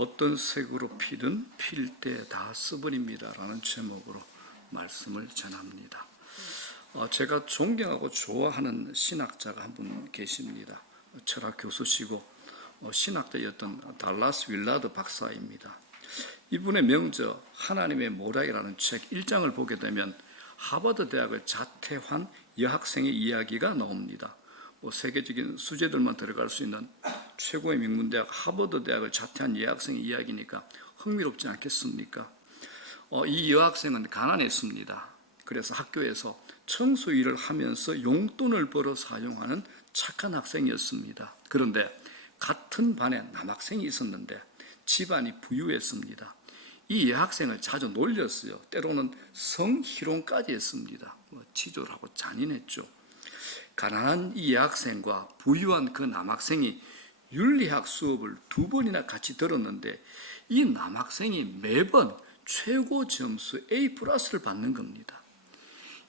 어떤 색으로 피든 필 때 다 써버립니다 라는 제목으로 말씀을 전합니다. 제가 존경하고 좋아하는 신학자가 한 분 계십니다. 철학 교수시고 신학자였던 달라스 윌라드 박사입니다. 이분의 명저 하나님의 모략이라는 책 1장을 보게 되면 하버드 대학을 자퇴한 여학생의 이야기가 나옵니다. 세계적인 수재들만 들어갈 수 있는 최고의 명문대학 하버드 대학을 자퇴한 여학생의 이야기니까 흥미롭지 않겠습니까? 이 여학생은 가난했습니다. 그래서 학교에서 청소 일을 하면서 용돈을 벌어 사용하는 착한 학생이었습니다. 그런데 같은 반에 남학생이 있었는데 집안이 부유했습니다. 이 여학생을 자주 놀렸어요. 때로는 성희롱까지 했습니다. 치졸하고 잔인했죠. 가난한 이 여학생과 부유한 그 남학생이 윤리학 수업을 2번이나 같이 들었는데 이 남학생이 매번 최고 점수 A+를 받는 겁니다.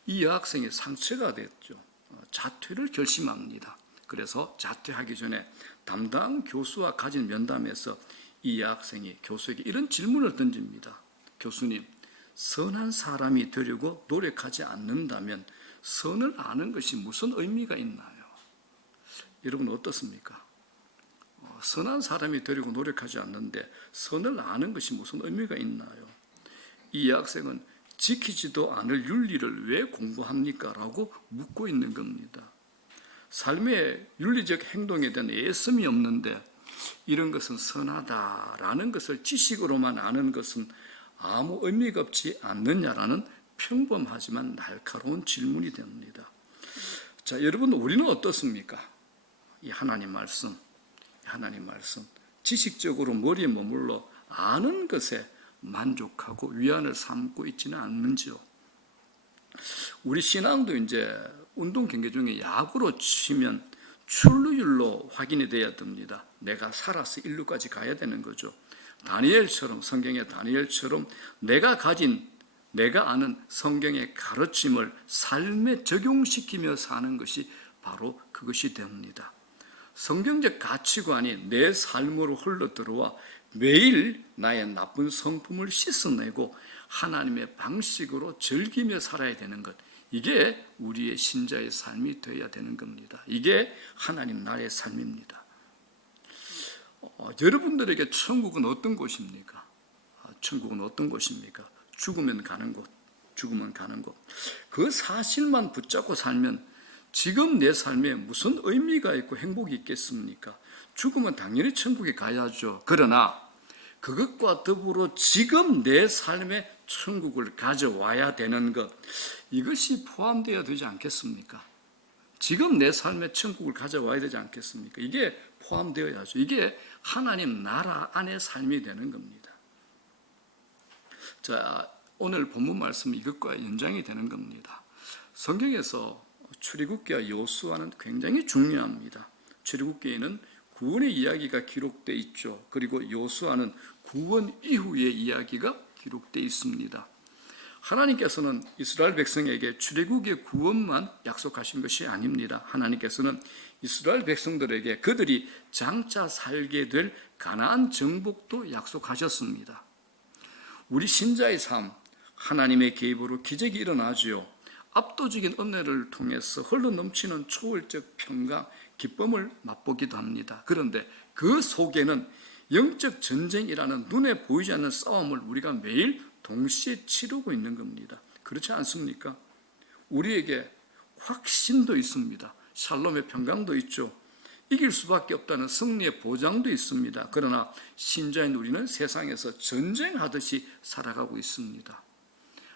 이 여학생이 상처가 됐죠. 자퇴를 결심합니다. 그래서 자퇴하기 전에 담당 교수와 가진 면담에서 이 여학생이 교수에게 이런 질문을 던집니다. 교수님, 선한 사람이 되려고 노력하지 않는다면 선을 아는 것이 무슨 의미가 있나요? 여러분 어떻습니까? 선한 사람이 되려고 노력하지 않는데 선을 아는 것이 무슨 의미가 있나요? 이 여학생은 지키지도 않을 윤리를 왜 공부합니까? 라고 묻고 있는 겁니다. 삶의 윤리적 행동에 대한 애씀이 없는데 이런 것은 선하다라는 것을 지식으로만 아는 것은 아무 의미가 없지 않느냐라는 평범하지만 날카로운 질문이 됩니다. 자, 여러분 우리는 어떻습니까? 이 하나님 말씀 지식적으로 머리에 머물러 아는 것에 만족하고 위안을 삼고 있지는 않는지요? 우리 신앙도 이제 운동 경기 중에 야구로 치면 출루율로 확인이 돼야 됩니다. 내가 살아서 일루까지 가야 되는 거죠. 다니엘처럼, 성경의 다니엘처럼 내가 아는 성경의 가르침을 삶에 적용시키며 사는 것이 바로 그것이 됩니다. 성경적 가치관이 내 삶으로 흘러들어와 매일 나의 나쁜 성품을 씻어내고 하나님의 방식으로 즐기며 살아야 되는 것, 이게 우리의 신자의 삶이 되어야 되는 겁니다. 이게 하나님 나라의 삶입니다. 여러분들에게 천국은 어떤 곳입니까? 천국은 어떤 곳입니까? 죽으면 가는 곳. 그 사실만 붙잡고 살면 지금 내 삶에 무슨 의미가 있고 행복이 있겠습니까? 죽으면 당연히 천국에 가야죠. 그러나 그것과 더불어 지금 내 삶에 천국을 가져와야 되는 것, 이것이 포함되어야 되지 않겠습니까? 지금 내 삶에 천국을 가져와야 되지 않겠습니까? 이게 포함되어야죠. 이게 하나님 나라 안의 삶이 되는 겁니다. 자, 오늘 본문 말씀은 이것과 연장이 되는 겁니다. 성경에서 출애굽기와 여호수아는 굉장히 중요합니다. 출애굽기에는 구원의 이야기가 기록되어 있죠. 그리고 여호수아는 구원 이후의 이야기가 기록되어 있습니다. 하나님께서는 이스라엘 백성에게 출애굽의 구원만 약속하신 것이 아닙니다. 하나님께서는 이스라엘 백성들에게 그들이 장차 살게 될 가나안 정복도 약속하셨습니다. 우리 신자의 삶, 하나님의 개입으로 기적이 일어나지요. 압도적인 은혜를 통해서 흘러넘치는 초월적 평강, 기쁨을 맛보기도 합니다. 그런데 그 속에는 영적 전쟁이라는 눈에 보이지 않는 싸움을 우리가 매일 동시에 치르고 있는 겁니다. 그렇지 않습니까? 우리에게 확신도 있습니다. 샬롬의 평강도 있죠. 이길 수밖에 없다는 승리의 보장도 있습니다. 그러나 신자인 우리는 세상에서 전쟁하듯이 살아가고 있습니다.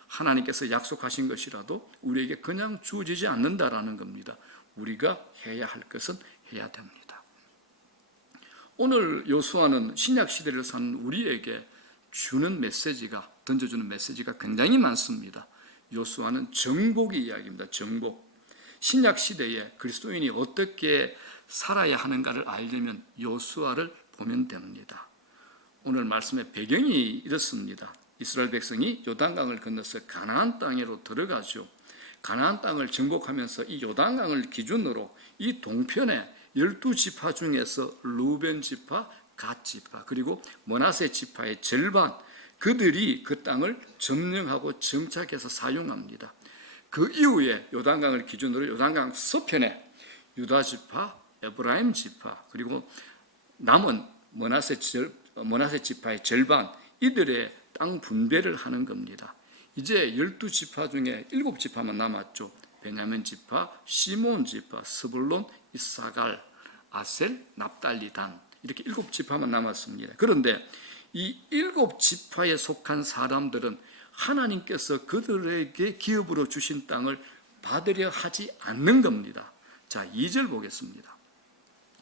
하나님께서 약속하신 것이라도 우리에게 그냥 주어지지 않는다라는 겁니다. 우리가 해야 할 것은 해야 됩니다. 오늘 여호수아는 신약 시대를 사는 우리에게 던져주는 메시지가 굉장히 많습니다. 여호수아는 정복의 이야기입니다. 정복. 신약 시대에 그리스도인이 어떻게 살아야 하는가를 알려면 여호수아를 보면 됩니다. 오늘 말씀의 배경이 이렇습니다. 이스라엘 백성이 요단강을 건너서 가나안 땅으로 들어가죠. 가나안 땅을 정복하면서 이 요단강을 기준으로 이 동편에 12지파 중에서 루벤 지파, 갓 지파, 그리고 므낫세 지파의 절반, 그들이 그 땅을 점령하고 정착해서 사용합니다. 그 이후에 요단강을 기준으로 요단강 서편에 유다 지파, 에브라임 지파, 그리고 남은 므낫세 지파의 절반, 이들의 땅 분배를 하는 겁니다. 이제 12지파 중에 7지파만 남았죠. 베냐민 지파, 시몬 지파, 스불론, 이사갈, 아셀, 납달리, 단, 이렇게 7지파만 남았습니다. 그런데 이 7지파에 속한 사람들은 하나님께서 그들에게 기업으로 주신 땅을 받으려 하지 않는 겁니다. 자, 2절 보겠습니다.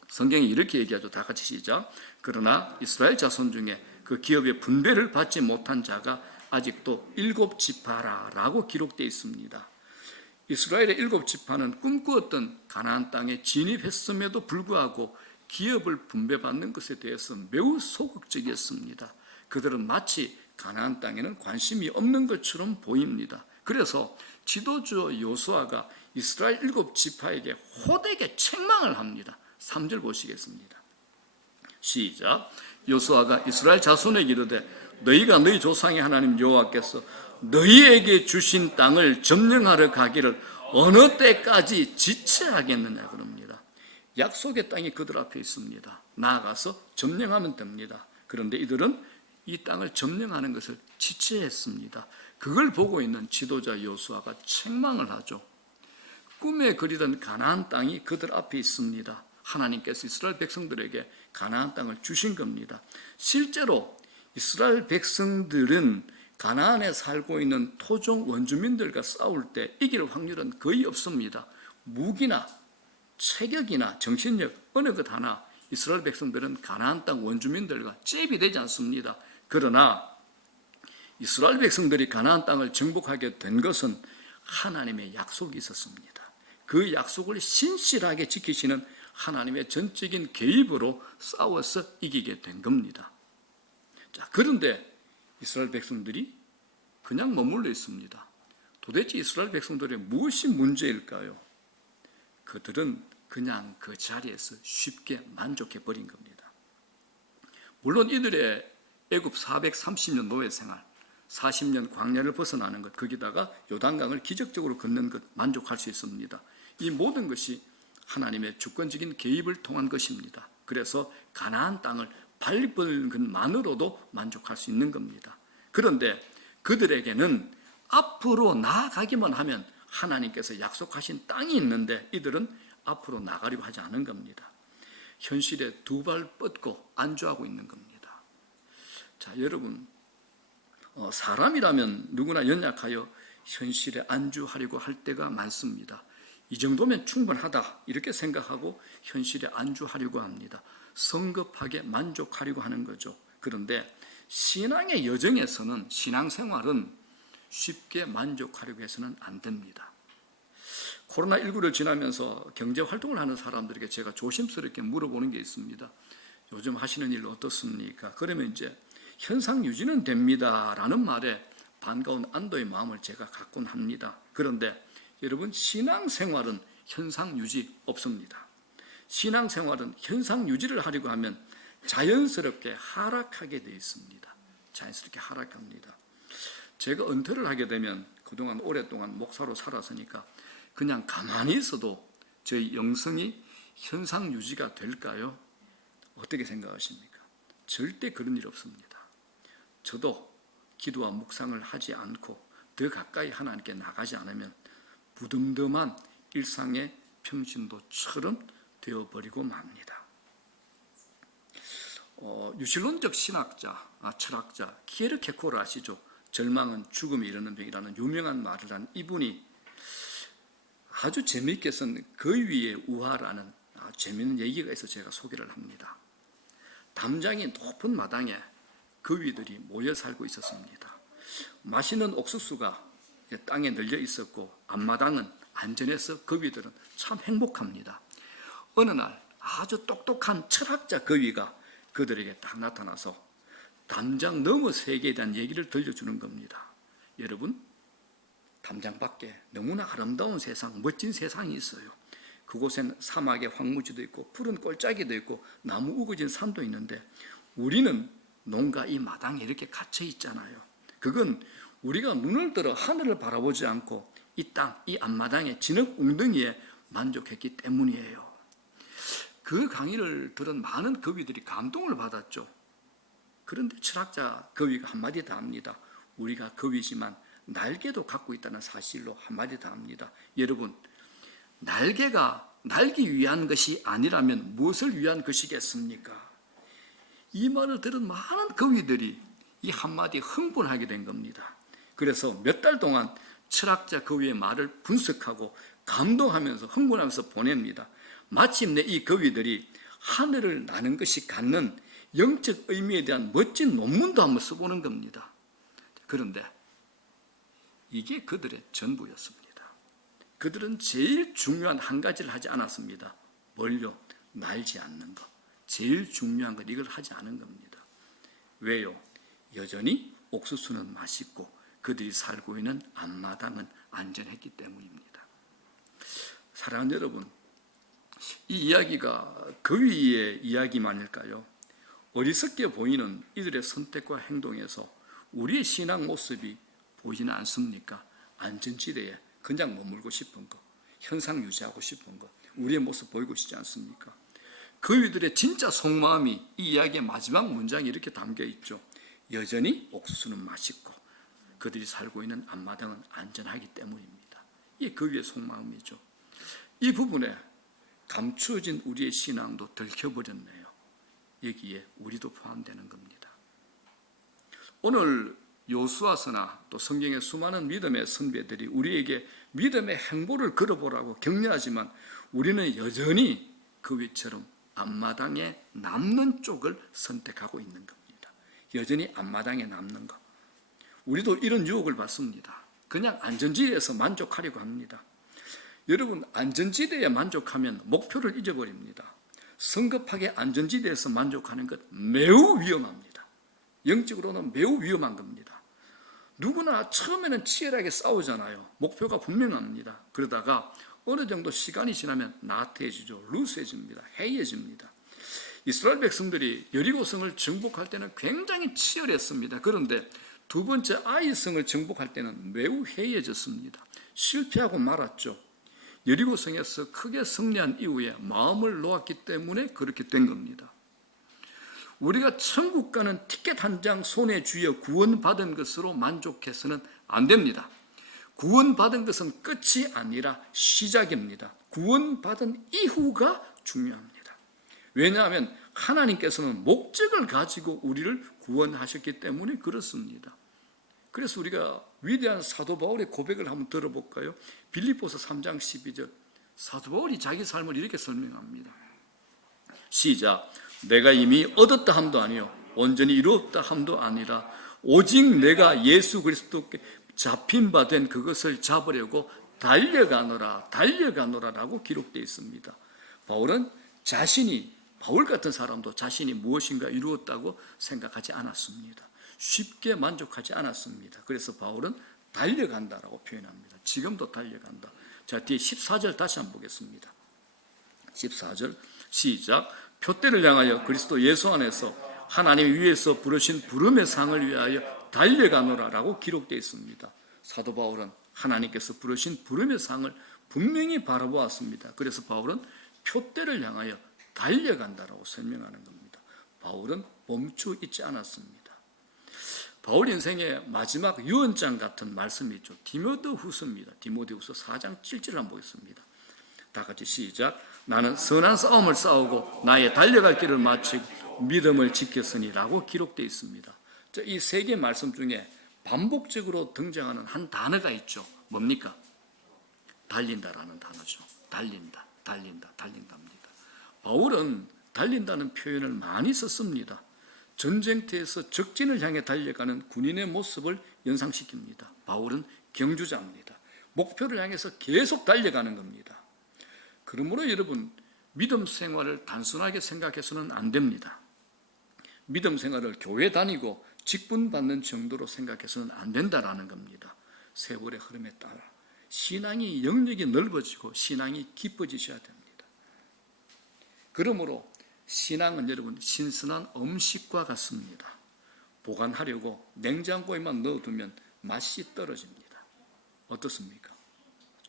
성경이 이렇게 얘기하죠. 다 같이 시작. 그러나 이스라엘 자손 중에 그 기업의 분배를 받지 못한 자가 아직도 7지파라라고 기록되어 있습니다. 이스라엘의 7지파는 꿈꾸었던 가나안 땅에 진입했음에도 불구하고 기업을 분배받는 것에 대해서 매우 소극적이었습니다. 그들은 마치 가나안 땅에는 관심이 없는 것처럼 보입니다. 그래서 지도주 요수아가 이스라엘 7지파에게 호되게 책망을 합니다. 3절 보시겠습니다. 시작. 요수아가 이스라엘 자손에게 이르되 너희가 너희 조상의 하나님 여호와께서 너희에게 주신 땅을 점령하러 가기를 어느 때까지 지체하겠느냐 그럽니다. 약속의 땅이 그들 앞에 있습니다. 나아가서 점령하면 됩니다. 그런데 이들은 이 땅을 점령하는 것을 지체했습니다. 그걸 보고 있는 지도자 요수아가 책망을 하죠. 꿈에 그리던 가나안 땅이 그들 앞에 있습니다. 하나님께서 이스라엘 백성들에게 가나안 땅을 주신 겁니다. 실제로 이스라엘 백성들은 가나안에 살고 있는 토종 원주민들과 싸울 때 이길 확률은 거의 없습니다. 무기나 체격이나 정신력 어느 것 하나 이스라엘 백성들은 가나안 땅 원주민들과 잽이 되지 않습니다. 그러나 이스라엘 백성들이 가나안 땅을 정복하게 된 것은 하나님의 약속이 있었습니다. 그 약속을 신실하게 지키시는 하나님의 전적인 개입으로 싸워서 이기게 된 겁니다. 자, 그런데 이스라엘 백성들이 그냥 머물러 있습니다. 도대체 이스라엘 백성들의 무엇이 문제일까요? 그들은 그냥 그 자리에서 쉽게 만족해 버린 겁니다. 물론 이들의 애굽 430년 노예 생활, 40년 광야를 벗어나는 것, 거기다가 요단강을 기적적으로 걷는 것 만족할 수 있습니다. 이 모든 것이 하나님의 주권적인 개입을 통한 것입니다. 그래서 가나안 땅을 밟는 것만으로도 만족할 수 있는 겁니다. 그런데 그들에게는 앞으로 나아가기만 하면 하나님께서 약속하신 땅이 있는데 이들은 앞으로 나가려고 하지 않은 겁니다. 현실에 두 발 뻗고 안주하고 있는 겁니다. 자, 여러분, 사람이라면 누구나 연약하여 현실에 안주하려고 할 때가 많습니다. 이 정도면 충분하다 이렇게 생각하고 현실에 안주하려고 합니다. 성급하게 만족하려고 하는 거죠. 그런데 신앙의 여정에서는, 신앙생활은 쉽게 만족하려고 해서는 안 됩니다. 코로나19를 지나면서 경제활동을 하는 사람들에게 제가 조심스럽게 물어보는 게 있습니다. 요즘 하시는 일 어떻습니까? 그러면 이제 현상 유지는 됩니다 라는 말에 반가운 안도의 마음을 제가 갖곤 합니다. 그런데 여러분, 신앙생활은 현상 유지 없습니다. 신앙생활은 현상 유지를 하려고 하면 자연스럽게 하락하게 되어 있습니다. 자연스럽게 하락합니다. 제가 은퇴를 하게 되면 그동안 오랫동안 목사로 살았으니까 그냥 가만히 있어도 저희 영성이 현상 유지가 될까요? 어떻게 생각하십니까? 절대 그런 일 없습니다. 저도 기도와 묵상을 하지 않고 더 가까이 하나님께 나가지 않으면 무덤덤한 일상의 평신도처럼 되어버리고 맙니다. 유실론적 신학자, 철학자 키에르케고르 아시죠? 절망은 죽음에 이르는 병이라는 유명한 말을 한 이분이 아주 재미있게 쓴 그 위에 우화라는 재미있는 얘기가 있어서 제가 소개를 합니다. 담장이 높은 마당에 거위들이 모여 살고 있었습니다. 맛있는 옥수수가 땅에 널려 있었고 앞마당은 안전해서 거위들은 참 행복합니다. 어느 날 아주 똑똑한 철학자 거위가 그들에게 딱 나타나서 담장 너머 세계에 대한 얘기를 들려주는 겁니다. 여러분, 담장 밖에 너무나 아름다운 세상, 멋진 세상이 있어요. 그곳엔 사막의 황무지도 있고 푸른 꼴짜기도 있고 나무 우거진 산도 있는데 우리는 농가 이 마당에 이렇게 갇혀 있잖아요. 그건 우리가 눈을 들어 하늘을 바라보지 않고 이 땅, 이 앞마당에 진흙 웅덩이에 만족했기 때문이에요. 그 강의를 들은 많은 거위들이 감동을 받았죠. 그런데 철학자 거위가 한마디 더 합니다. 우리가 거위지만 날개도 갖고 있다는 사실로 한마디 더 합니다. 여러분, 날개가 날기 위한 것이 아니라면 무엇을 위한 것이겠습니까? 이 말을 들은 많은 거위들이 이 한마디에 흥분하게 된 겁니다. 그래서 몇 달 동안 철학자 거위의 말을 분석하고 감동하면서 흥분하면서 보냅니다. 마침내 이 거위들이 하늘을 나는 것이 갖는 영적 의미에 대한 멋진 논문도 한번 써보는 겁니다. 그런데 이게 그들의 전부였습니다. 그들은 제일 중요한 한 가지를 하지 않았습니다. 뭘요? 날지 않는 것. 제일 중요한 것, 이걸 하지 않은 겁니다. 왜요? 여전히 옥수수는 맛있고 그들이 살고 있는 앞마당은 안전했기 때문입니다. 사랑하는 여러분, 이 이야기가 거위의 이야기만일까요? 어리석게 보이는 이들의 선택과 행동에서 우리의 신앙 모습이 보이지는 않습니까? 안전지대에 그냥 머물고 싶은 것, 현상 유지하고 싶은 것, 우리의 모습 보이고 싶지 않습니까? 거위들의 진짜 속마음이 이 이야기의 마지막 문장에 이렇게 담겨 있죠. 여전히 옥수수는 맛있고 그들이 살고 있는 앞마당은 안전하기 때문입니다. 이게 거위의 속마음이죠. 이 부분에 감추어진 우리의 신앙도 들켜버렸네요. 여기에 우리도 포함되는 겁니다. 오늘 요수아서나 또 성경의 수많은 믿음의 선배들이 우리에게 믿음의 행보를 걸어보라고 격려하지만 우리는 여전히 거위처럼 앞마당에 남는 쪽을 선택하고 있는 겁니다. 여전히 앞마당에 남는 것. 우리도 이런 유혹을 받습니다. 그냥 안전지대에서 만족하려고 합니다. 여러분, 안전지대에 만족하면 목표를 잊어버립니다. 성급하게 안전지대에서 만족하는 것 매우 위험합니다. 영적으로는 매우 위험한 겁니다. 누구나 처음에는 치열하게 싸우잖아요. 목표가 분명합니다. 그러다가 어느 정도 시간이 지나면 나태해지죠. 루스해집니다. 해이해집니다. 이스라엘 백성들이 여리고성을 정복할 때는 굉장히 치열했습니다. 그런데 두 번째 아이성을 정복할 때는 매우 해이해졌습니다. 실패하고 말았죠. 여리고성에서 크게 승리한 이후에 마음을 놓았기 때문에 그렇게 된 겁니다. 우리가 천국 가는 티켓 한 장 손에 쥐어 구원받은 것으로 만족해서는 안 됩니다. 구원받은 것은 끝이 아니라 시작입니다. 구원받은 이후가 중요합니다. 왜냐하면 하나님께서는 목적을 가지고 우리를 구원하셨기 때문에 그렇습니다. 그래서 우리가 위대한 사도 바울의 고백을 한번 들어볼까요? 빌립보서 3장 12절. 사도 바울이 자기 삶을 이렇게 설명합니다. 시작. 내가 이미 얻었다 함도 아니요 온전히 이루었다 함도 아니라 오직 내가 예수 그리스도께 잡힌 바 된 그것을 잡으려고 달려가노라라고 기록되어 있습니다. 바울은 바울 같은 사람도 자신이 무엇인가 이루었다고 생각하지 않았습니다. 쉽게 만족하지 않았습니다. 그래서 바울은 달려간다라고 표현합니다. 지금도 달려간다. 자, 뒤에 14절 다시 한번 보겠습니다. 14절 시작. 표대를 향하여 그리스도 예수 안에서 하나님 위에서 부르신 부름의 상을 위하여 달려가노라라고 기록되어 있습니다. 사도 바울은 하나님께서 부르신 부름의 상을 분명히 바라보았습니다. 그래서 바울은 표대를 향하여 달려간다라고 설명하는 겁니다. 바울은 멈추어 있지 않았습니다. 바울 인생의 마지막 유언장 같은 말씀이 있죠. 디모데후서입니다. 디모데후서 4장 7절을 한번 보겠습니다. 다 같이 시작. 나는 선한 싸움을 싸우고 나의 달려갈 길을 마치고 믿음을 지켰으니라고 기록되어 있습니다. 이 세 개 말씀 중에 반복적으로 등장하는 한 단어가 있죠. 뭡니까? 달린다라는 단어죠. 달린다입니다. 바울은 달린다는 표현을 많이 썼습니다. 전쟁터에서 적진을 향해 달려가는 군인의 모습을 연상시킵니다. 바울은 경주자입니다. 목표를 향해서 계속 달려가는 겁니다. 그러므로 여러분, 믿음 생활을 단순하게 생각해서는 안 됩니다. 믿음 생활을 교회 다니고 직분 받는 정도로 생각해서는 안 된다라는 겁니다. 세월의 흐름에 따라 신앙이 영역이 넓어지고 신앙이 깊어지셔야 됩니다. 그러므로 신앙은 여러분 신선한 음식과 같습니다. 보관하려고 냉장고에만 넣어두면 맛이 떨어집니다. 어떻습니까?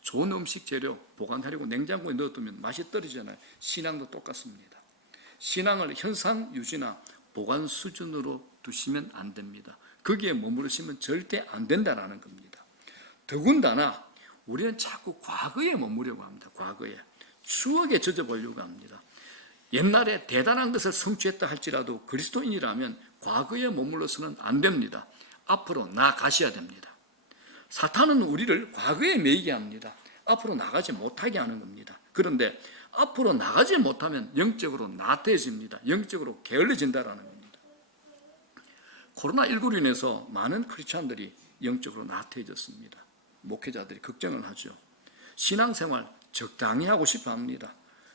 좋은 음식 재료 보관하려고 냉장고에 넣어두면 맛이 떨어지잖아요. 신앙도 똑같습니다. 신앙을 현상 유지나 보관 수준으로 두시면 안 됩니다. 거기에 머무르시면 절대 안 된다는 겁니다. 더군다나 우리는 자꾸 과거에 머무려고 합니다. 과거에. 추억에 젖어보려고 합니다. 옛날에 대단한 것을 성취했다 할지라도 그리스도인이라면 과거에 머물러서는 안 됩니다. 앞으로 나아가셔야 됩니다. 사탄은 우리를 과거에 매이게 합니다. 앞으로 나가지 못하게 하는 겁니다. 그런데 앞으로 나가지 못하면 영적으로 나태해집니다. 영적으로 게을러진다는 겁니다. 코로나19로 인해서 많은 크리스찬들이 영적으로 나태해졌습니다. 목회자들이 걱정을 하죠. 신앙생활 적당히 하고 싶어 합니다.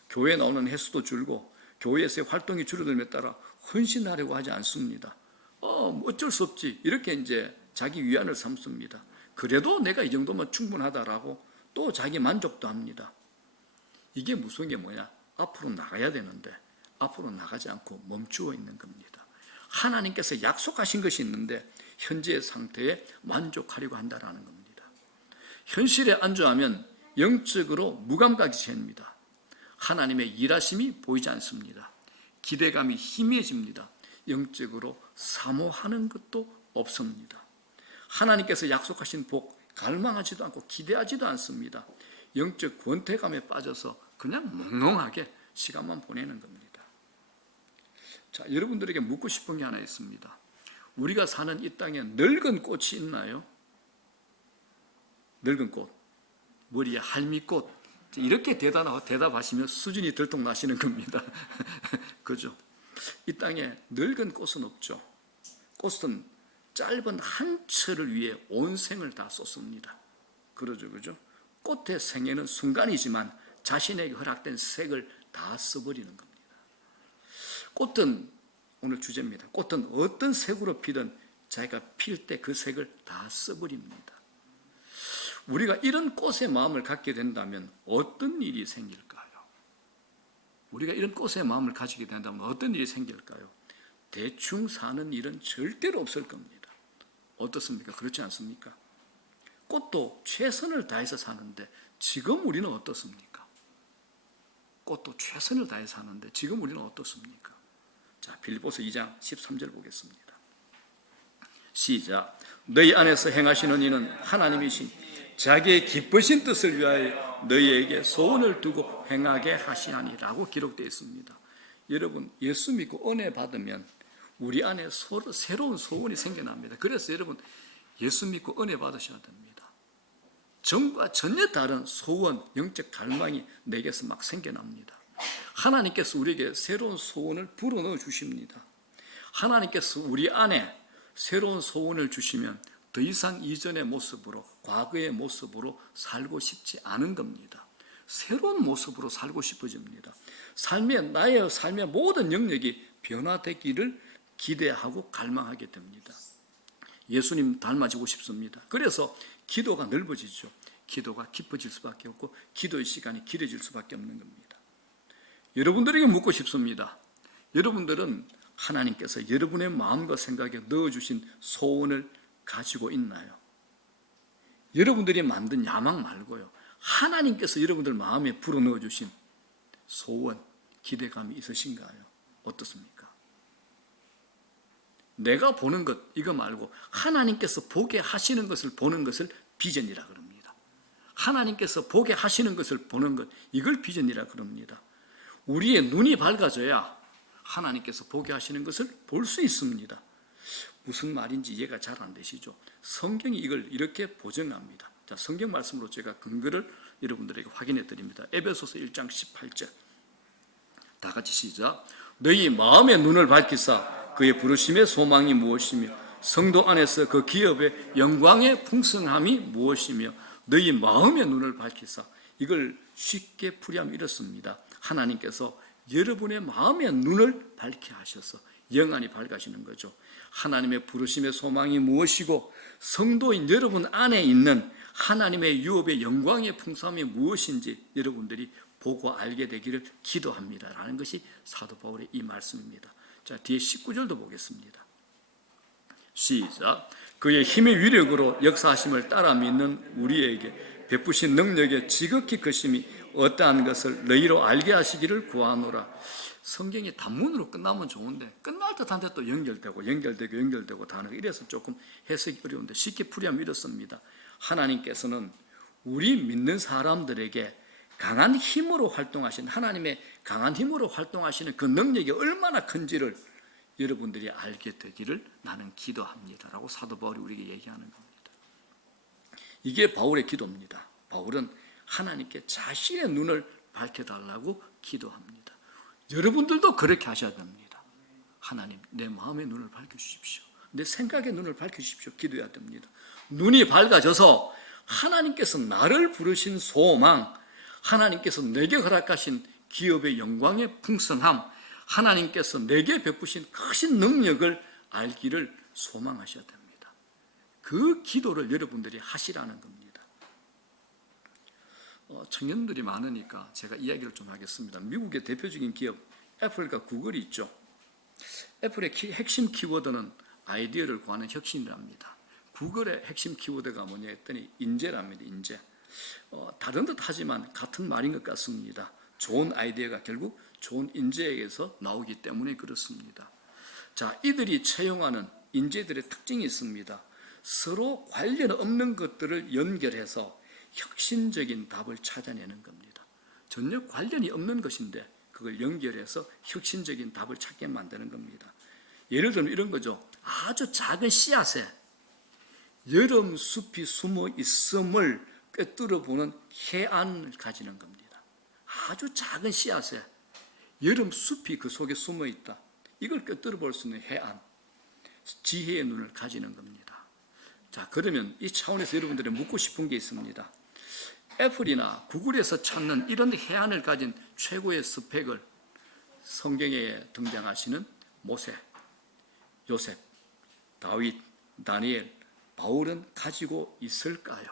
교회에 나오는 횟수도 줄고 교회에서의 활동이 줄어들음에 따라 헌신하려고 하지 않습니다. 어쩔 수 없지. 이렇게 이제 자기 위안을 삼습니다. 그래도 내가 이 정도면 충분하다라고 또 자기 만족도 합니다. 이게 무서운 게 뭐냐? 앞으로 나가야 되는데 앞으로 나가지 않고 멈추어 있는 겁니다. 하나님께서 약속하신 것이 있는데 현재의 상태에 만족하려고 한다는 겁니다. 현실에 안주하면 영적으로 무감각이 됩니다. 하나님의 일하심이 보이지 않습니다. 기대감이 희미해집니다. 영적으로 사모하는 것도 없습니다. 하나님께서 약속하신 복 갈망하지도 않고 기대하지도 않습니다. 영적 권태감에 빠져서 그냥 몽롱하게 시간만 보내는 겁니다. 자, 여러분들에게 묻고 싶은 게 하나 있습니다. 우리가 사는 이 땅에 늙은 꽃이 있나요? 늙은 꽃, 머리에 할미꽃, 이렇게 대답하시면 수준이 들통나시는 겁니다. 그죠? 이 땅에 늙은 꽃은 없죠. 꽃은 짧은 한 철을 위해 온 생을 다 쏟습니다. 그러죠, 그죠? 꽃의 생애는 순간이지만 자신에게 허락된 색을 다 써버리는 겁니다. 꽃은 오늘 주제입니다. 꽃은 어떤 색으로 피든 자기가 필 때 그 색을 다 써버립니다. 우리가 이런 꽃의 마음을 갖게 된다면 어떤 일이 생길까요? 우리가 이런 꽃의 마음을 가지게 된다면 어떤 일이 생길까요? 대충 사는 일은 절대로 없을 겁니다. 어떻습니까? 그렇지 않습니까? 꽃도 최선을 다해서 사는데 지금 우리는 어떻습니까? 꽃도 최선을 다해서 사는데 지금 우리는 어떻습니까? 자, 빌립보서 2장 13절 보겠습니다. 시작. 너희 안에서 행하시는 이는 하나님이신 자기의 기쁘신 뜻을 위하여 너희에게 소원을 두고 행하게 하시나니라고 기록되어 있습니다. 여러분, 예수 믿고 은혜 받으면 우리 안에 새로운 소원이 생겨납니다. 그래서 여러분, 예수 믿고 은혜 받으셔야 됩니다. 전과 전혀 다른 소원, 영적 갈망이 내게서 막 생겨납니다. 하나님께서 우리에게 새로운 소원을 불어넣어 주십니다. 하나님께서 우리 안에 새로운 소원을 주시면 더 이상 이전의 모습으로, 과거의 모습으로 살고 싶지 않은 겁니다. 새로운 모습으로 살고 싶어집니다. 나의 삶의 모든 영역이 변화되기를 기대하고 갈망하게 됩니다. 예수님 닮아지고 싶습니다. 그래서 기도가 넓어지죠. 기도가 깊어질 수밖에 없고 기도의 시간이 길어질 수밖에 없는 겁니다. 여러분들에게 묻고 싶습니다. 여러분들은 하나님께서 여러분의 마음과 생각에 넣어주신 소원을 가지고 있나요? 여러분들이 만든 야망 말고요. 하나님께서 여러분들 마음에 불어넣어 주신 소원, 기대감이 있으신가요? 어떻습니까? 내가 보는 것 이거 말고 하나님께서 보게 하시는 것을 보는 것을 비전이라 그럽니다. 하나님께서 보게 하시는 것을 보는 것, 이걸 비전이라 그럽니다. 우리의 눈이 밝아져야 하나님께서 보게 하시는 것을 볼 수 있습니다. 무슨 말인지 이해가 잘 안 되시죠? 성경이 이걸 이렇게 보증합니다. 자, 성경 말씀으로 제가 근거를 여러분들에게 확인해 드립니다. 에베소서 1장 18절. 다 같이 시작. 너희 마음의 눈을 밝히사 그의 부르심의 소망이 무엇이며 성도 안에서 그 기업의 영광의 풍성함이 무엇이며 너희 마음의 눈을 밝히사. 이걸 쉽게 풀이하면 이렇습니다. 하나님께서 여러분의 마음의 눈을 밝게 하셔서 영안이 밝아지는 거죠. 하나님의 부르심의 소망이 무엇이고 성도인 여러분 안에 있는 하나님의 유업의 영광의 풍성함이 무엇인지 여러분들이 보고 알게 되기를 기도합니다라는 것이 사도 바울의 이 말씀입니다. 자, 뒤에 19절도 보겠습니다. 시작. 그의 힘의 위력으로 역사하심을 따라 믿는 우리에게 베푸신 능력의 지극히 크심이 어떠한 것을 너희로 알게 하시기를 구하노라. 성경이 단문으로 끝나면 좋은데 끝날 듯한데 또 연결되고 단어가 이래서 조금 해석이 어려운데 쉽게 풀이하면 이렇습니다. 하나님께서는 우리 믿는 사람들에게 강한 힘으로 활동하신, 하나님의 강한 힘으로 활동하시는 그 능력이 얼마나 큰지를 여러분들이 알게 되기를 나는 기도합니다라고 사도 바울이 우리에게 얘기하는 겁니다. 이게 바울의 기도입니다. 바울은 하나님께 자신의 눈을 밝혀달라고 기도합니다. 여러분들도 그렇게 하셔야 됩니다. 하나님, 내 마음의 눈을 밝혀주십시오. 내 생각의 눈을 밝혀주십시오. 기도해야 됩니다. 눈이 밝아져서 하나님께서 나를 부르신 소망, 하나님께서 내게 허락하신 기업의 영광의 풍성함, 하나님께서 내게 베푸신 크신 능력을 알기를 소망하셔야 됩니다. 그 기도를 여러분들이 하시라는 겁니다. 청년들이 많으니까 제가 이야기를 좀 하겠습니다. 미국의 대표적인 기업 애플과 구글이 있죠. 애플의 핵심 키워드는 아이디어를 구하는 혁신이랍니다. 구글의 핵심 키워드가 뭐냐 했더니 인재랍니다. 인재. 다른 듯 하지만 같은 말인 것 같습니다. 좋은 아이디어가 결국 좋은 인재에게서 나오기 때문에 그렇습니다. 자, 이들이 채용하는 인재들의 특징이 있습니다. 서로 관련 없는 것들을 연결해서 혁신적인 답을 찾아내는 겁니다. 전혀 관련이 없는 것인데 그걸 연결해서 혁신적인 답을 찾게 만드는 겁니다. 예를 들면 이런 거죠. 아주 작은 씨앗에 여름 숲이 숨어 있음을 꿰뚫어 보는 해안을 가지는 겁니다. 아주 작은 씨앗에 여름 숲이 그 속에 숨어 있다. 이걸 꿰뚫어 볼 수 있는 해안, 지혜의 눈을 가지는 겁니다. 자, 그러면 이 차원에서 여러분들이 묻고 싶은 게 있습니다. 애플이나 구글에서 찾는 이런 해안을 가진 최고의 스펙을 성경에 등장하시는 모세, 요셉, 다윗, 다니엘, 바울은 가지고 있을까요?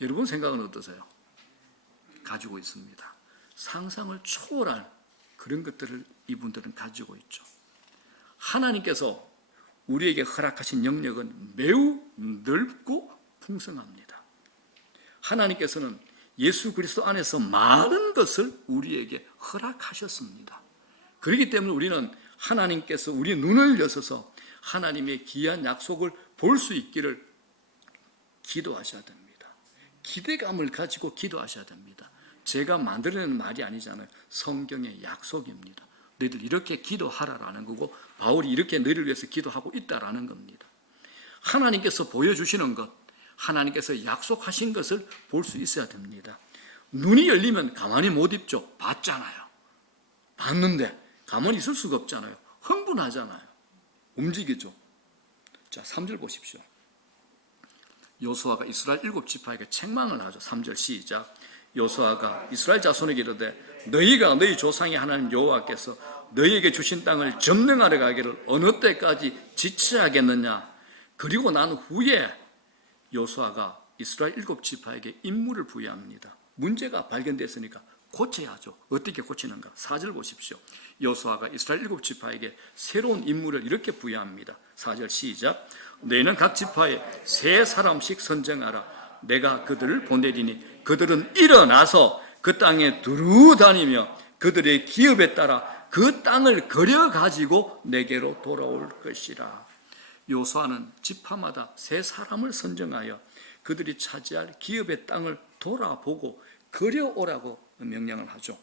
여러분 생각은 어떠세요? 가지고 있습니다. 상상을 초월할 그런 것들을 이분들은 가지고 있죠. 하나님께서 우리에게 허락하신 영역은 매우 넓고 풍성합니다. 하나님께서는 예수 그리스도 안에서 많은 것을 우리에게 허락하셨습니다. 그렇기 때문에 우리는 하나님께서 우리 눈을 여셔서 하나님의 귀한 약속을 볼 수 있기를 기도하셔야 됩니다. 기대감을 가지고 기도하셔야 됩니다. 제가 만들어낸 말이 아니잖아요. 성경의 약속입니다. 너희들 이렇게 기도하라라는 거고 바울이 이렇게 너희를 위해서 기도하고 있다라는 겁니다. 하나님께서 보여주시는 것, 하나님께서 약속하신 것을 볼 수 있어야 됩니다. 눈이 열리면 가만히 못 있죠. 봤잖아요. 봤는데 가만히 있을 수가 없잖아요. 흥분하잖아요. 움직이죠. 자, 3절 보십시오. 여호수아가 이스라엘 7지파에게 책망을 하죠. 3절 시작. 여호수아가 이스라엘 자손에게 이르되 너희가 너희 조상의 하나님 여호와께서 너희에게 주신 땅을 점령하러 가기를 어느 때까지 지체하겠느냐. 그리고 난 후에 여호수아가 이스라엘 7지파에게 임무를 부여합니다. 문제가 발견됐으니까 고쳐야죠. 어떻게 고치는가? 4절 보십시오. 여호수아가 이스라엘 7지파에게 새로운 임무를 이렇게 부여합니다. 4절 시작. 너희는 각 지파에 3사람씩 선정하라. 내가 그들을 보내리니 그들은 일어나서 그 땅에 두루 다니며 그들의 기업에 따라 그 땅을 거려가지고 내게로 돌아올 것이라. 여호수아는 지파마다 3사람을 선정하여 그들이 차지할 기업의 땅을 돌아보고 거려오라고 명령을 하죠.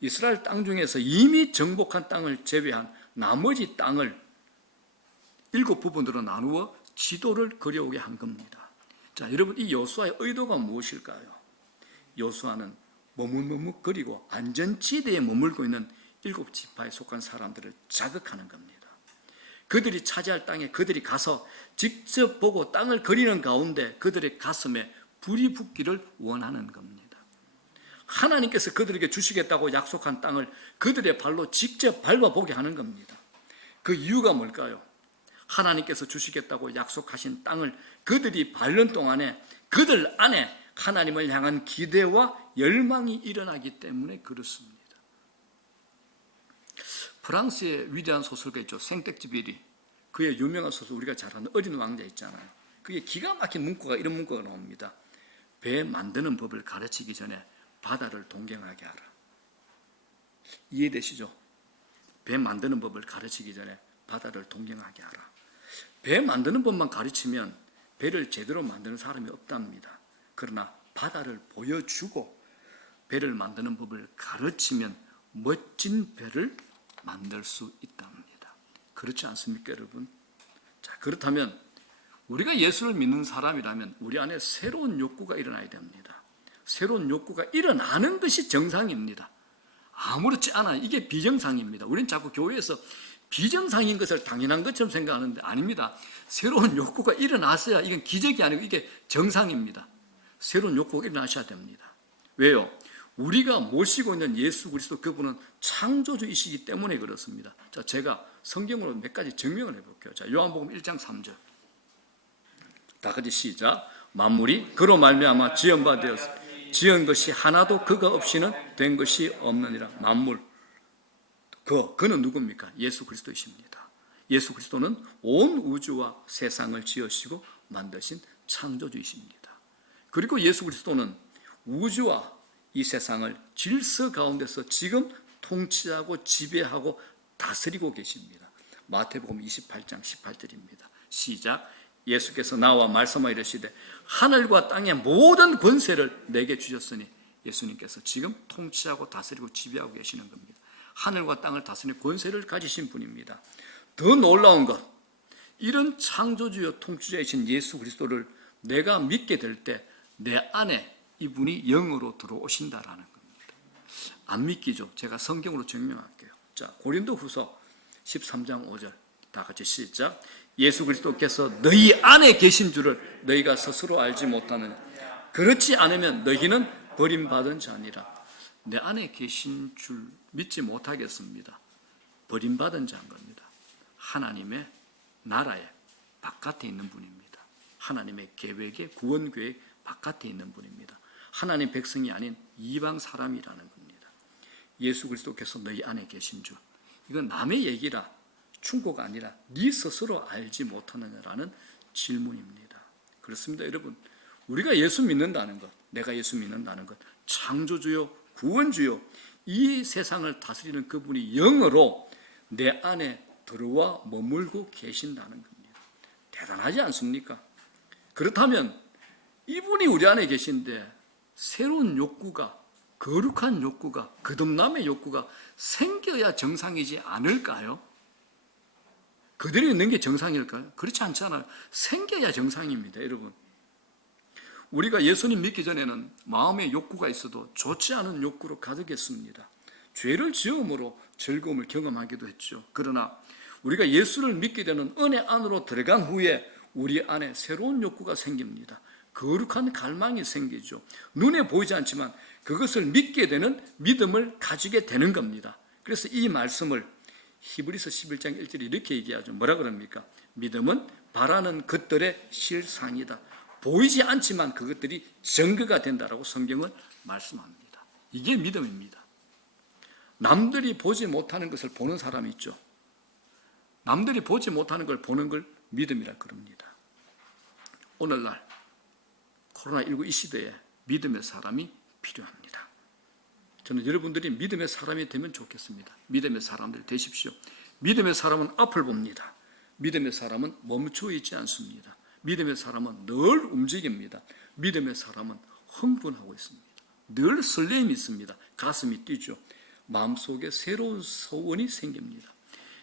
이스라엘 땅 중에서 이미 정복한 땅을 제외한 나머지 땅을 7부분으로 나누어 지도를 그려오게 한 겁니다. 자, 여러분 이 여호수아의 의도가 무엇일까요? 여호수아는 머뭇머뭇거리고 안전지대에 머물고 있는 7지파에 속한 사람들을 자극하는 겁니다. 그들이 차지할 땅에 그들이 가서 직접 보고 땅을 그리는 가운데 그들의 가슴에 불이 붙기를 원하는 겁니다. 하나님께서 그들에게 주시겠다고 약속한 땅을 그들의 발로 직접 밟아보게 하는 겁니다. 그 이유가 뭘까요? 하나님께서 주시겠다고 약속하신 땅을 그들이 밟는 동안에 그들 안에 하나님을 향한 기대와 열망이 일어나기 때문에 그렇습니다. 프랑스의 위대한 소설가 있죠. 생텍쥐페리. 그의 유명한 소설 우리가 잘 아는 어린 왕자 있잖아요. 그게 기가 막힌 문구가 이런 문구가 나옵니다. 배 만드는 법을 가르치기 전에 바다를 동경하게 하라. 이해되시죠? 배 만드는 법을 가르치기 전에 바다를 동경하게 하라. 배 만드는 법만 가르치면 배를 제대로 만드는 사람이 없답니다. 그러나 바다를 보여주고 배를 만드는 법을 가르치면 멋진 배를 만들 수 있답니다. 그렇지 않습니까, 여러분? 자, 그렇다면 우리가 예수를 믿는 사람이라면 우리 안에 새로운 욕구가 일어나야 됩니다. 새로운 욕구가 일어나는 것이 정상입니다. 아무렇지 않아요. 이게 비정상입니다. 우리는 자꾸 교회에서 비정상인 것을 당연한 것처럼 생각하는데 아닙니다. 새로운 욕구가 일어났어야 이건 기적이 아니고 이게 정상입니다. 새로운 욕구가 일어나셔야 됩니다. 왜요? 우리가 모시고 있는 예수 그리스도 그분은 창조주이시기 때문에 그렇습니다. 자, 제가 성경으로 몇 가지 증명을 해볼게요. 자, 요한복음 1장 3절. 다 같이 시작. 만물이 그로 말미암아 지은 바 되었으니 지은 것이 하나도 그가 없이는 된 것이 없느니라. 만물. 그는 누굽니까? 예수 그리스도이십니다. 예수 그리스도는 온 우주와 세상을 지으시고 만드신 창조주이십니다. 그리고 예수 그리스도는 우주와 이 세상을 질서 가운데서 지금 통치하고 지배하고 다스리고 계십니다. 마태복음 28장 18절입니다. 시작. 예수께서 나와 말씀하여 이르시되 하늘과 땅의 모든 권세를 내게 주셨으니 예수님께서 지금 통치하고 다스리고 지배하고 계시는 겁니다. 하늘과 땅을 다스리는 권세를 가지신 분입니다. 더 놀라운 것, 이런 창조주여 통치자이신 예수 그리스도를 내가 믿게 될 때 내 안에 이분이 영으로 들어오신다라는 겁니다. 안 믿기죠? 제가 성경으로 증명할게요. 자, 고린도후서 13장 5절 다 같이 시작. 예수 그리스도께서 너희 안에 계신 줄을 너희가 스스로 알지 못하느냐. 그렇지 않으면 너희는 버림받은 자니라. 내 안에 계신 줄 믿지 못하겠습니다. 버림받은 자인 겁니다. 하나님의 나라의 바깥에 있는 분입니다. 하나님의 계획의 구원 계획 바깥에 있는 분입니다. 하나님 백성이 아닌 이방 사람이라는 겁니다. 예수 그리스도께서 너희 안에 계신 줄. 이건 남의 얘기라 충고가 아니라 네 스스로 알지 못하느냐라는 질문입니다. 그렇습니다, 여러분. 우리가 예수 믿는다는 것, 내가 예수 믿는다는 것, 창조주요, 구원주요, 이 세상을 다스리는 그분이 영으로 내 안에 들어와 머물고 계신다는 겁니다. 대단하지 않습니까? 그렇다면 이분이 우리 안에 계신데 새로운 욕구가, 거룩한 욕구가, 거듭남의 욕구가 생겨야 정상이지 않을까요? 그대로 있는 게 정상일까요? 그렇지 않잖아요. 생겨야 정상입니다, 여러분. 우리가 예수님 믿기 전에는 마음의 욕구가 있어도 좋지 않은 욕구로 가득했습니다. 죄를 지음으로 즐거움을 경험하기도 했죠. 그러나 우리가 예수를 믿게 되는 은혜 안으로 들어간 후에 우리 안에 새로운 욕구가 생깁니다. 거룩한 갈망이 생기죠. 눈에 보이지 않지만 그것을 믿게 되는 믿음을 가지게 되는 겁니다. 그래서 이 말씀을 히브리서 11장 1절에 이렇게 얘기하죠. 뭐라 그럽니까? 믿음은 바라는 것들의 실상이다. 보이지 않지만 그것들이 증거가 된다라고 성경은 말씀합니다. 이게 믿음입니다. 남들이 보지 못하는 것을 보는 사람이 있죠. 남들이 보지 못하는 걸 보는 걸 믿음이라 그럽니다. 오늘날 코로나19 이 시대에 믿음의 사람이 필요합니다. 저는 여러분들이 믿음의 사람이 되면 좋겠습니다. 믿음의 사람들 되십시오. 믿음의 사람은 앞을 봅니다. 믿음의 사람은 멈춰 있지 않습니다. 믿음의 사람은 늘 움직입니다. 믿음의 사람은 흥분하고 있습니다. 늘 설렘이 있습니다. 가슴이 뛰죠. 마음속에 새로운 소원이 생깁니다.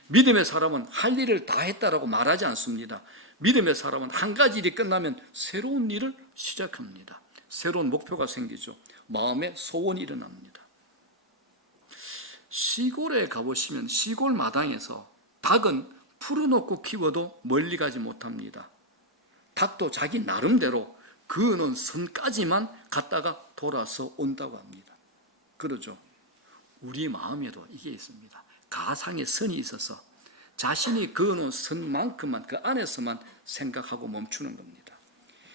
믿음의 사람은 할 일을 다 했다라고 말하지 않습니다. 믿음의 사람은 한 가지 일이 끝나면 새로운 일을 시작합니다. 새로운 목표가 생기죠. 마음에 소원이 일어납니다. 시골에 가보시면 시골 마당에서 닭은 풀어놓고 키워도 멀리 가지 못합니다. 닭도 자기 나름대로 그어놓은 선까지만 갔다가 돌아서 온다고 합니다. 그러죠. 우리 마음에도 이게 있습니다. 가상의 선이 있어서 자신이 그어놓은 선만큼만 그 안에서만 생각하고 멈추는 겁니다.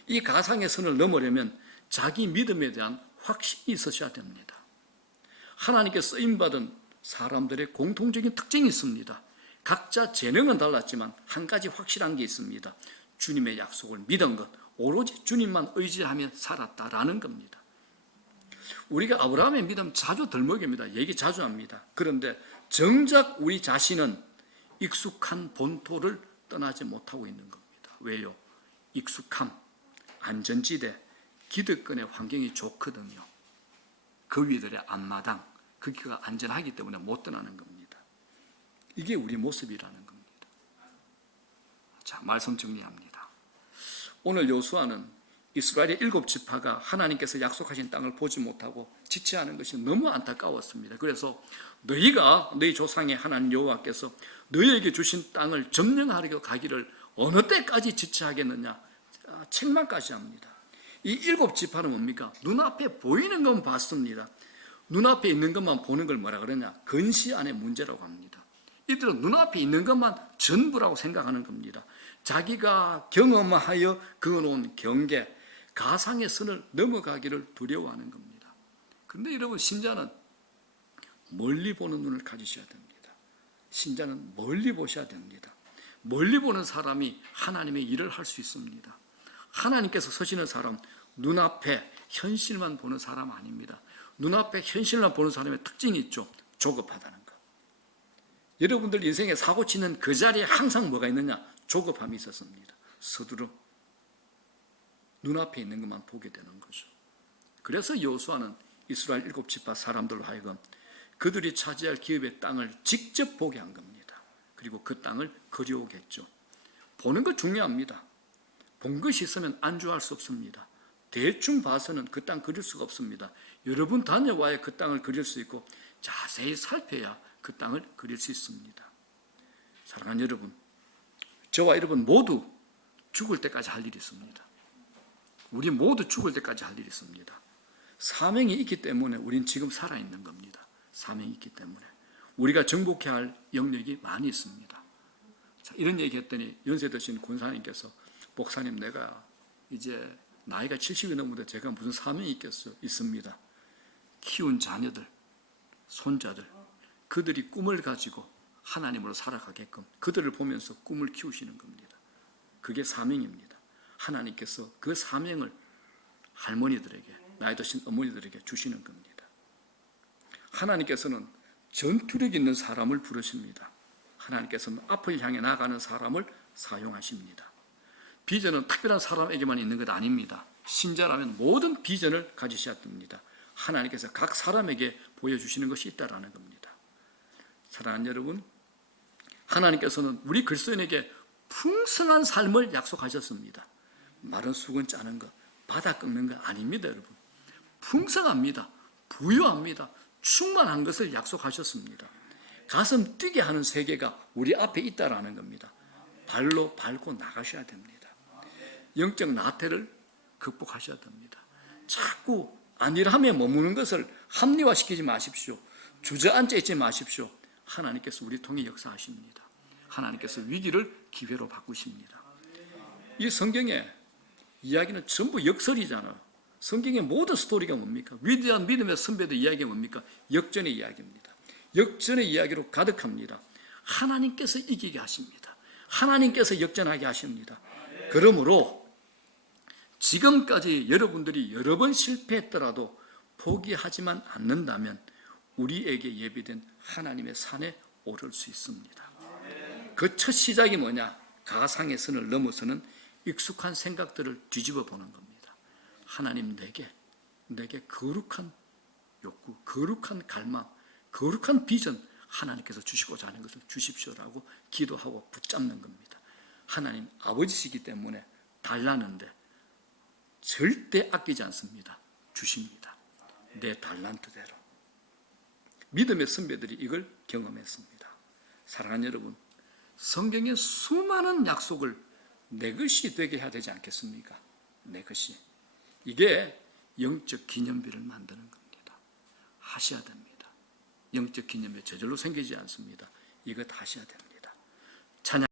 이 가상의 선을 넘으려면 자기 믿음에 대한 확신이 있으셔야 됩니다. 하나님께 쓰임받은 사람들의 공통적인 특징이 있습니다. 각자 재능은 달랐지만 한 가지 확실한 게 있습니다. 주님의 약속을 믿은 것, 오로지 주님만 의지하며 살았다라는 겁니다. 우리가 아브라함의 믿음 자주 덜먹입니다. 얘기 자주 합니다. 그런데 정작 우리 자신은 익숙한 본토를 떠나지 못하고 있는 겁니다. 왜요? 익숙함, 안전지대, 기득권의 환경이 좋거든요. 그 위들의 앞마당, 거기가 안전하기 때문에 못 떠나는 겁니다. 이게 우리 모습이라는 겁니다. 자, 말씀 정리합니다. 오늘 여호수아는 이스라엘의 7지파가 하나님께서 약속하신 땅을 보지 못하고 지체하는 것이 너무 안타까웠습니다. 그래서 너희가 너희 조상의 하나님 여호와께서 너희에게 주신 땅을 점령하려 가기를 어느 때까지 지체하겠느냐, 책망까지 합니다. 이 7지파는 뭡니까? 눈앞에 보이는 것만 봤습니다. 눈앞에 있는 것만 보는 걸 뭐라 그러냐? 근시 안의 문제라고 합니다. 이들은 눈앞에 있는 것만 전부라고 생각하는 겁니다. 자기가 경험하여 그어놓은 경계, 가상의 선을 넘어가기를 두려워하는 겁니다. 그런데 여러분, 신자는 멀리 보는 눈을 가지셔야 됩니다. 신자는 멀리 보셔야 됩니다. 멀리 보는 사람이 하나님의 일을 할 수 있습니다. 하나님께서 서시는 사람, 눈앞에 현실만 보는 사람 아닙니다. 눈앞에 현실만 보는 사람의 특징이 있죠. 조급하다는 것. 여러분들 인생에 사고 치는 그 자리에 항상 뭐가 있느냐? 조급함이 있었습니다. 서두름. 눈앞에 있는 것만 보게 되는 거죠. 그래서 여호수아는 이스라엘 7지파 사람들로 하여금 그들이 차지할 기업의 땅을 직접 보게 한 겁니다. 그리고 그 땅을 그리워오게 했죠. 보는 것 중요합니다. 본 것이 있으면 안주할 수 없습니다. 대충 봐서는 그 땅 그릴 수가 없습니다. 여러분 다녀와야 그 땅을 그릴 수 있고 자세히 살펴야 그 땅을 그릴 수 있습니다. 사랑하는 여러분, 저와 여러분 모두 죽을 때까지 할 일이 있습니다. 우리 모두 죽을 때까지 할 일이 있습니다. 사명이 있기 때문에 우린 지금 살아있는 겁니다. 사명이 있기 때문에. 우리가 정복해야 할 영역이 많이 있습니다. 자, 이런 얘기 했더니 연세 드신 권사님께서 목사님, 내가 이제 나이가 70이 넘는데 제가 무슨 사명이 있습니다. 키운 자녀들, 손자들, 그들이 꿈을 가지고 하나님으로 살아가게끔 그들을 보면서 꿈을 키우시는 겁니다. 그게 사명입니다. 하나님께서 그 사명을 할머니들에게, 나이 드신 어머니들에게 주시는 겁니다. 하나님께서는 전투력 있는 사람을 부르십니다. 하나님께서는 앞을 향해 나가는 사람을 사용하십니다. 비전은 특별한 사람에게만 있는 것 아닙니다. 신자라면 모든 비전을 가지셔야 됩니다. 하나님께서 각 사람에게 보여주시는 것이 있다라는 겁니다. 사랑하는 여러분, 하나님께서는 우리 그리스도인에게 풍성한 삶을 약속하셨습니다. 마른 쑥은 짜는 것, 바다 꺾는 것 아닙니다, 여러분. 풍성합니다. 부유합니다. 충만한 것을 약속하셨습니다. 가슴 뛰게 하는 세계가 우리 앞에 있다라는 겁니다. 발로 밟고 나가셔야 됩니다. 영적 나태를 극복하셔야 됩니다. 자꾸 안일함에 머무는 것을 합리화시키지 마십시오. 주저앉아 있지 마십시오. 하나님께서 우리 통해 역사하십니다. 하나님께서 위기를 기회로 바꾸십니다. 이 성경의 이야기는 전부 역설이잖아요. 성경의 모든 스토리가 뭡니까? 위대한 믿음의 선배들 이야기가 뭡니까? 역전의 이야기입니다. 역전의 이야기로 가득합니다. 하나님께서 이기게 하십니다. 하나님께서 역전하게 하십니다. 그러므로 지금까지 여러분들이 여러 번 실패했더라도 포기하지만 않는다면 우리에게 예비된 하나님의 산에 오를 수 있습니다. 그 첫 시작이 뭐냐? 가상의 선을 넘어서는 익숙한 생각들을 뒤집어 보는 겁니다. 하나님, 내게 거룩한 욕구, 거룩한 갈망, 거룩한 비전 하나님께서 주시고자 하는 것을 주십시오라고 기도하고 붙잡는 겁니다. 하나님 아버지시기 때문에 달라는데 절대 아끼지 않습니다. 주십니다. 내 달란트대로. 믿음의 선배들이 이걸 경험했습니다. 사랑하는 여러분, 성경의 수많은 약속을 내 것이 되게 해야 되지 않겠습니까? 내 것이. 이게 영적 기념비를 만드는 겁니다. 하셔야 됩니다. 영적 기념비 저절로 생기지 않습니다. 이것 하셔야 됩니다. 찬양.